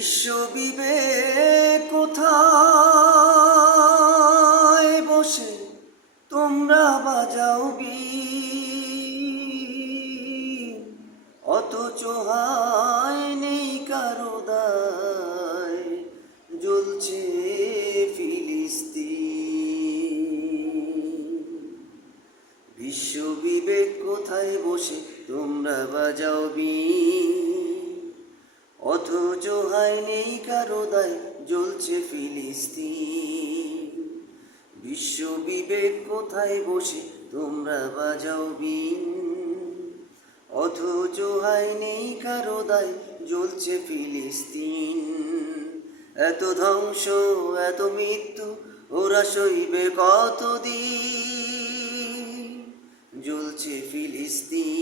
বিশ্ববিবেক কোথায় বসে তোমরা বাজাও বীণ, অথচ হায় নেই কারো দায়, জ্বলছে ফিলিস্তিন। বিশ্ববিবেক কোথায় বসে তোমরা বাজাও বীণ, অথচ হায় নেই কারো দায়, জ্বলছে ফিলিস্তিন। বিশ্ববিবেক কোথায় বসে তোমরা বাজাও বীণ, অথচ হায় নেই কারো দায়, জ্বলছে ফিলিস্তিন। এত ধ্বংস এত মৃত্যু ওরা সইবে কতদিন, জ্বলছে ফিলিস্তিন।